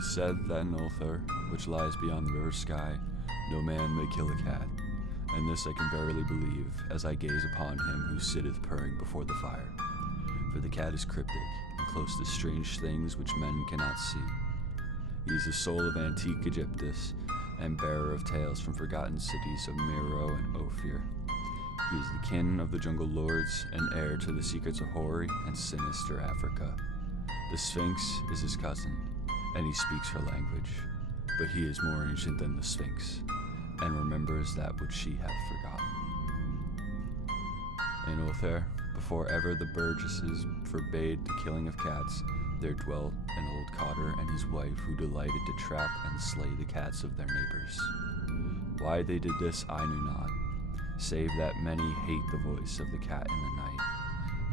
is said that in Ulthar, which lies beyond the river sky, no man may kill a cat, and this I can verily believe, as I gaze upon him who sitteth purring before the fire. For the cat is cryptic, and close to strange things which men cannot see. He is the soul of antique Egyptus, and bearer of tales from forgotten cities of Meroe and Ophir. He is the kin of the jungle lords, and heir to the secrets of hoary and sinister Africa. The Sphinx is his cousin, and he speaks her language, but he is more ancient than the Sphinx, and remembers that which she hath forgotten. In Ulthar, before ever the burgesses forbade the killing of cats, there dwelt an old cotter and his wife who delighted to trap and slay the cats of their neighbors. Why they did this I knew not, save that many hate the voice of the cat in the night,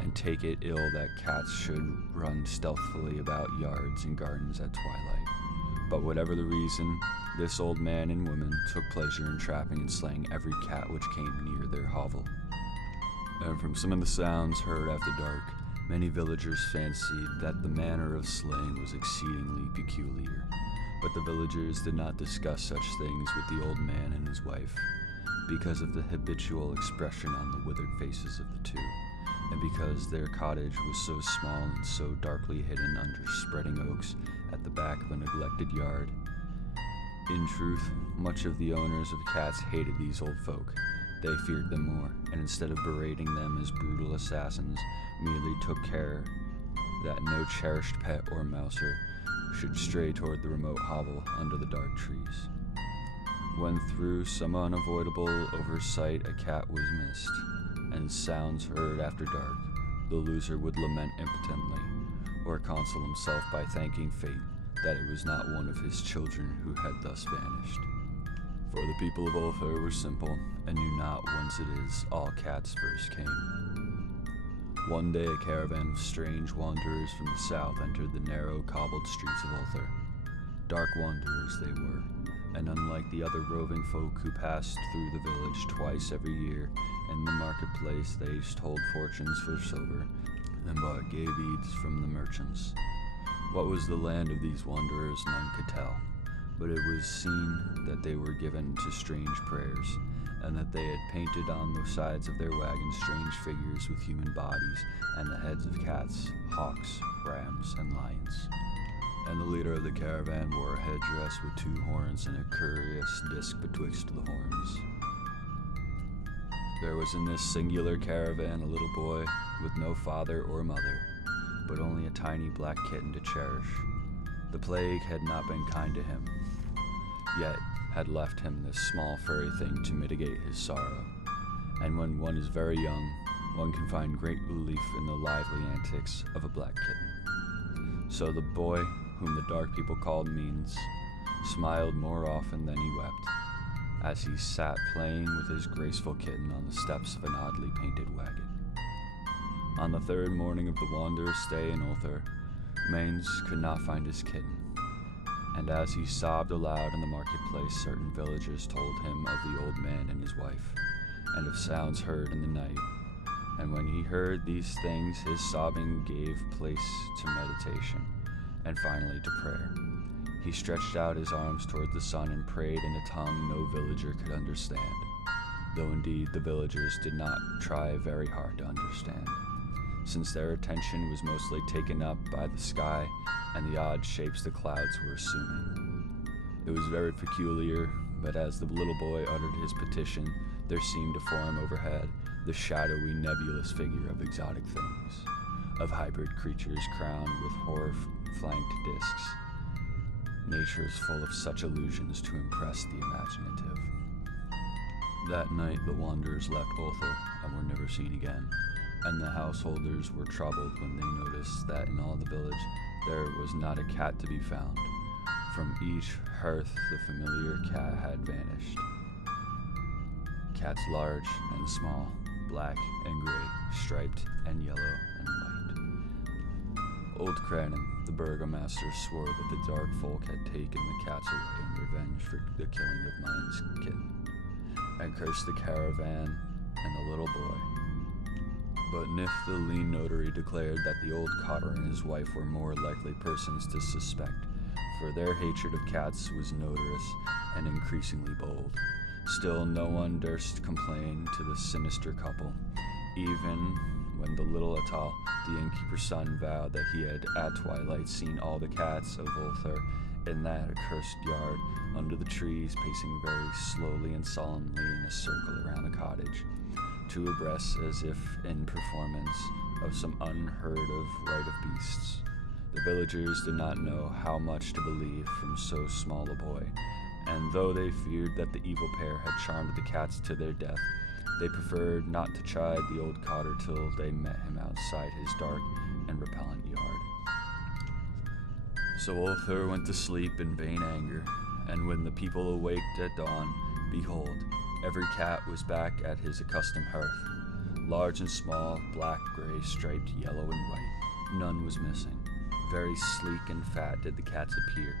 and take it ill that cats should run stealthily about yards and gardens at twilight. But whatever the reason, this old man and woman took pleasure in trapping and slaying every cat which came near their hovel. And from some of the sounds heard after dark, many villagers fancied that the manner of slaying was exceedingly peculiar. But the villagers did not discuss such things with the old man and his wife, because of the habitual expression on the withered faces of the two, and because their cottage was so small and so darkly hidden under spreading oaks at the back of a neglected yard. In truth, much of the owners of cats hated these old folk. They feared them more, and instead of berating them as brutal assassins, merely took care that no cherished pet or mouser should stray toward the remote hovel under the dark trees. When through some unavoidable oversight a cat was missed, and sounds heard after dark, the loser would lament impotently, or console himself by thanking fate that it was not one of his children who had thus vanished. For the people of Ulthar were simple, and knew not whence it is all cats first came. One day a caravan of strange wanderers from the south entered the narrow cobbled streets of Ulthar. Dark wanderers they were, and unlike the other roving folk who passed through the village twice every year, in the marketplace they told fortunes for silver, and bought gay beads from the merchants. What was the land of these wanderers none could tell, but it was seen that they were given to strange prayers, and that they had painted on the sides of their wagons strange figures with human bodies and the heads of cats, hawks, rams, and lions. And the leader of the caravan wore a headdress with two horns and a curious disc betwixt the horns. There was in this singular caravan a little boy with no father or mother, but only a tiny black kitten to cherish. The plague had not been kind to him, yet had left him this small furry thing to mitigate his sorrow. And when one is very young, one can find great relief in the lively antics of a black kitten. So the boy, whom the dark people called Means, smiled more often than he wept, as he sat playing with his graceful kitten on the steps of an oddly painted wagon. On the third morning of the wanderer's stay in Ulthar, Mains could not find his kitten, and as he sobbed aloud in the marketplace, certain villagers told him of the old man and his wife, and of sounds heard in the night. And when he heard these things, his sobbing gave place to meditation, and finally to prayer. He stretched out his arms toward the sun and prayed in a tongue no villager could understand, though indeed the villagers did not try very hard to understand, since their attention was mostly taken up by the sky and the odd shapes the clouds were assuming. It was very peculiar, but as the little boy uttered his petition, there seemed to form overhead the shadowy, nebulous figure of exotic things, of hybrid creatures crowned with horror-flanked discs. Nature is full of such illusions to impress the imaginative. That night the wanderers left Ulthar and were never seen again, and the householders were troubled when they noticed that in all the village there was not a cat to be found. From each hearth the familiar cat had vanished. Cats large and small, black and gray, striped and yellow and white. Old Cranon, the burgomaster, swore that the dark folk had taken the cats away in revenge for the killing of Mine's kitten, and cursed the caravan and the little boy. But Nif, the lean notary, declared that the old cotter and his wife were more likely persons to suspect, for their hatred of cats was notorious and increasingly bold. Still, no one durst complain to the sinister couple, even when the little Atal, the innkeeper's son, vowed that he had at twilight seen all the cats of Ulthar in that accursed yard under the trees, pacing very slowly and solemnly in a circle around the cottage, two abreast as if in performance of some unheard of rite of beasts. The villagers did not know how much to believe from so small a boy, and though they feared that the evil pair had charmed the cats to their death, they preferred not to chide the old cotter till they met him outside his dark and repellent yard. So Ulthar went to sleep in vain anger, and when the people awaked at dawn, behold, every cat was back at his accustomed hearth. Large and small, black, gray, striped, yellow, and white, none was missing. Very sleek and fat did the cats appear,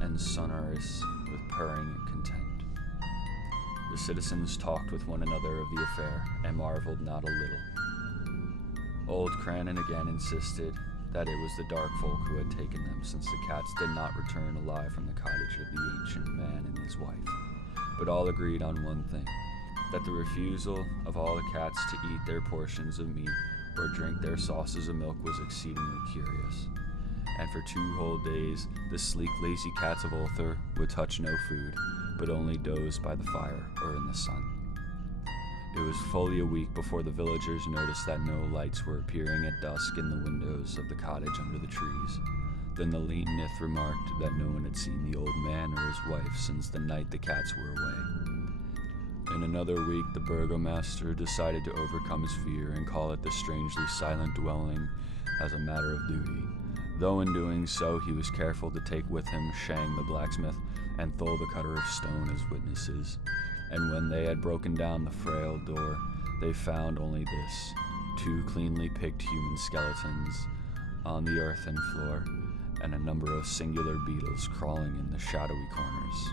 and sonorous with purring and content. The citizens talked with one another of the affair, and marveled not a little. Old Cranon again insisted that it was the dark folk who had taken them, since the cats did not return alive from the cottage of the ancient man and his wife. But all agreed on one thing, that the refusal of all the cats to eat their portions of meat or drink their saucers of milk was exceedingly curious. And for 2 whole days, the sleek, lazy cats of Ulthar would touch no food, but only doze by the fire or in the sun. It was fully a week before the villagers noticed that no lights were appearing at dusk in the windows of the cottage under the trees. Then the late Nith remarked that no one had seen the old man or his wife since the night the cats were away. In another week, the burgomaster decided to overcome his fear and call it the strangely silent dwelling as a matter of duty. Though in doing so, he was careful to take with him Shang the blacksmith and Thol the cutter of stone as witnesses. And when they had broken down the frail door, they found only this: 2 cleanly picked human skeletons on the earthen floor, and a number of singular beetles crawling in the shadowy corners.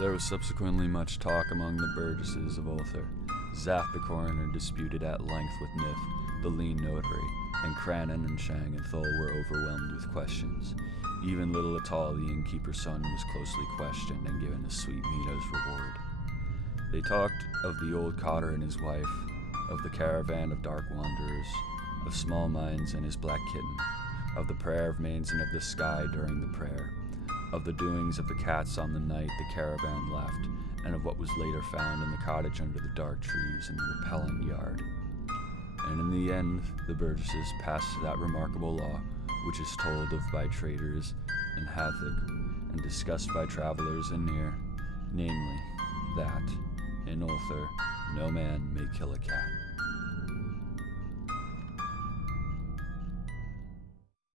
There was subsequently much talk among the burgesses of Ulthar. Zath the coroner disputed at length with Nith, the lean notary, and Cranon and Shang and Thol were overwhelmed with questions. Even little Atal, the innkeeper's son, was closely questioned and given a sweetmeat as reward. They talked of the old cotter and his wife, of the caravan of dark wanderers, of Small Minds and his black kitten, of the prayer of mains and of the sky during the prayer, of the doings of the cats on the night the caravan left, and of what was later found in the cottage under the dark trees in the repellent yard. And in the end, the burgesses passed that remarkable law, which is told of by traders in Hathig and discussed by travelers in near, namely, that in Ulthar no man may kill a cat.